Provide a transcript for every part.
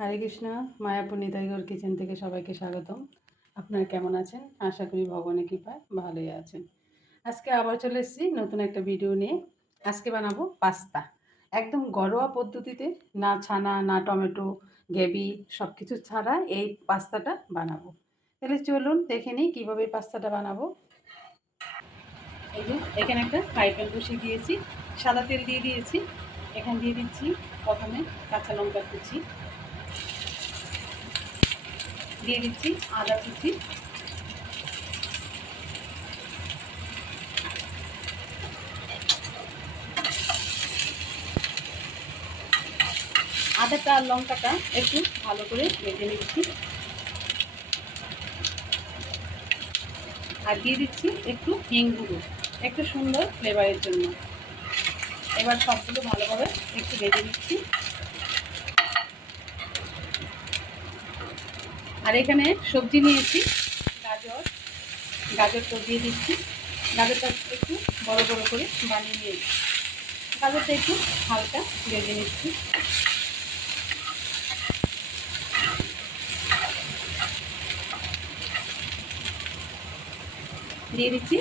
হরে Krishna. Mayapur নিতাইগড় kitchen থেকে সবাইকে স্বাগতম। আপনারা কেমন আছেন? আশা করি ভগবানের কৃপায় ভালোই আছেন। আজকে আবার চলে এসেছি নতুন একটা ভিডিও নিয়ে। আজকে বানাবো পাস্তা, একদম ঘরোয়া পদ্ধতিতে, না ছানা না টমেটো গ্রেভি সব কিছু ছাড়া এই পাস্তাটা বানাবো। তাহলে চলুন দেখে নিই কীভাবে পাস্তাটা বানাবো। এই যে এখানে একটা ফ্রাই প্যান বসিয়ে দিয়েছি, সাদা তেল দিয়ে দিয়েছি। এখানে দিয়ে দিচ্ছি প্রথমে কাঁচা লঙ্কা কুচি, দিয়ে দিচ্ছি আদা কুচি, আদাটা আর লঙ্কাটা একটু ভালো করে ভেজে নিচ্ছি, আর দিয়ে দিচ্ছি একটু হিং গুঁড়ো, একটু সুন্দর ফ্লেভারের জন্য। এবার সবগুলো ভালোভাবে একটু ভেজে নিচ্ছি। আর এখানে সবজি নিয়েছি, গাজরটা দিয়ে দিচ্ছি। গাজরটা একটু বড় বড় করে বানিয়ে নিয়েছি। গাজরটা একটু হালকা ভেজে নিচ্ছি। দিয়ে দিচ্ছি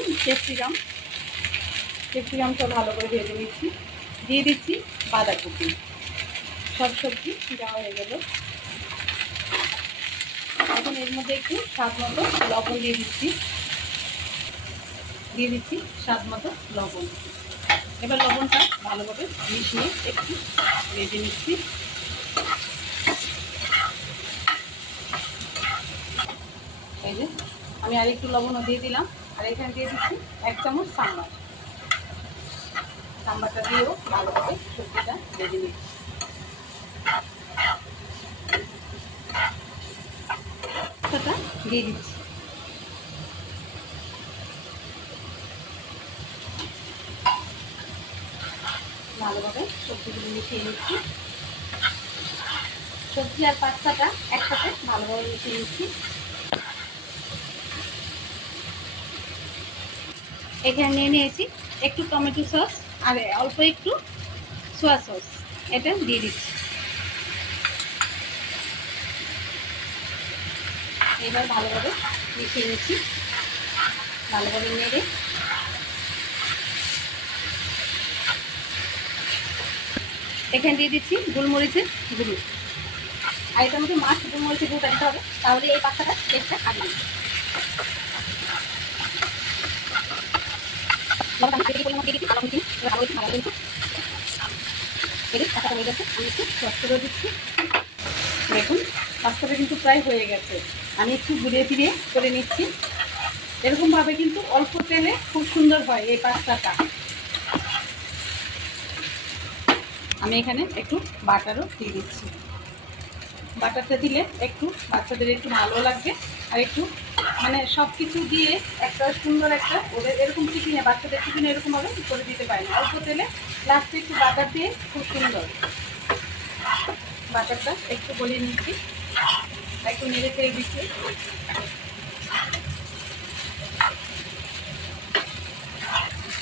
ক্যাপসিকামটা ভালো করে ভেজে নিচ্ছি। দিয়ে দিচ্ছি বাঁধাকপি। সব সবজি দেওয়া হয়ে গেল। এখন এর মধ্যে একটু স্বাদ মতো লবণ দিয়ে দিচ্ছি। স্বাদ মতো লবণ। এবার লবণটা ভালোভাবে মিশিয়ে একটু ভেজে নিচ্ছি। এই যে আমি আর একটু লবণও দিয়ে দিলাম। আর এখানে দিয়ে দিচ্ছি 1 চামচ সাম্বারটা দিয়েও ভালোভাবে সবজিটা ভেজে নিচ্ছি। দিয়ে দিচ্ছি। ভালোভাবে সবজিগুলো মিশিয়ে নিচ্ছি। সবজি আর পাস্তাটা একসাথে ভালোভাবে মিশিয়ে নিচ্ছি। এখানে নিয়ে নিয়েছি একটু টমেটো সস আর অল্প একটু সোয়া সস, এটা দিয়ে দিচ্ছি। এবার ভালোভাবে মিশিয়ে নিচ্ছি। ভালোভাবে নেড়ে এখানে দিয়ে দিচ্ছি গোলমরিচের গুঁড়ো। আর এটার মধ্যে মাছ গোলমরিচের গুঁড়োটা দিতে হবে, তাহলে এই পাস্তাটা টেস্টটা আসবে। দেখুন পাস্তাটা কিন্তু প্রায় হয়ে গেছে। আমি একটু ঘুরিয়ে ফিরিয়ে করে নিচ্ছি। এরকমভাবে কিন্তু অল্প তেলে খুব সুন্দর হয় এই পাস্তাটা। আমি এখানে একটু বাটারও দিয়ে দিচ্ছি। বাটারটা দিলে একটু বাচ্চাদের একটু ভালো লাগবে, আর একটু মানে সব কিছু দিয়ে একটা সুন্দর একটা ওদের এরকম টিফিনে, বাচ্চাদের টিফিনে এরকমভাবে করে দিতে পারেন অল্প তেলে। লাস্টে একটু বাটার দিয়ে খুব সুন্দর। বাটারটা একটু গলিয়ে নিচ্ছি, একটু নেড়ে চেড়ে দিচ্ছি।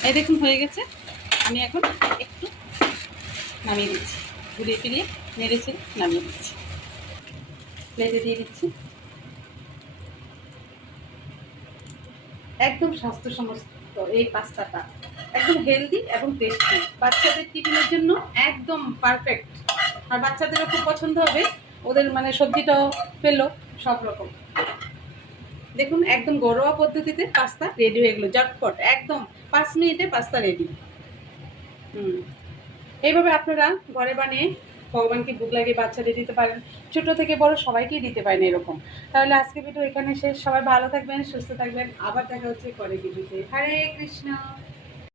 এই দেখুন হয়ে গেছে। আমি এখন একটু নামিয়ে দিচ্ছি, ঘুরিয়ে ফিরিয়ে নেড়ে চেড়ে নামিয়ে দিচ্ছি। প্লেটে দিয়ে দিচ্ছি। একদম স্বাস্থ্যসম্মত এই পাস্তাটা, একদম হেলদি এবং টেস্টি। বাচ্চাদের টিফিনের জন্য একদম পারফেক্ট। আর বাচ্চাদেরও খুব পছন্দ হবে, ওদের মানে সবজিটাও পেলো সব রকম। দেখুন একদম ঘরোয়া পদ্ধতিতে পাস্তা রেডি হয়ে গেলো, ঝটপট একদম 5 মিনিটে পাস্তা রেডি। এইভাবে আপনারা ঘরে বানিয়ে ভগবানকে ভোগ লাগিয়ে বাচ্চাদের দিতে পারেন, ছোট থেকে বড় সবাইকেই দিতে পারেন এরকম। তাহলে আজকে ভিডিও এখানে শেষ। সবাই ভালো থাকবেন, সুস্থ থাকবেন। আবার দেখা হচ্ছে পরের ভিডিওতে। হরে কৃষ্ণ।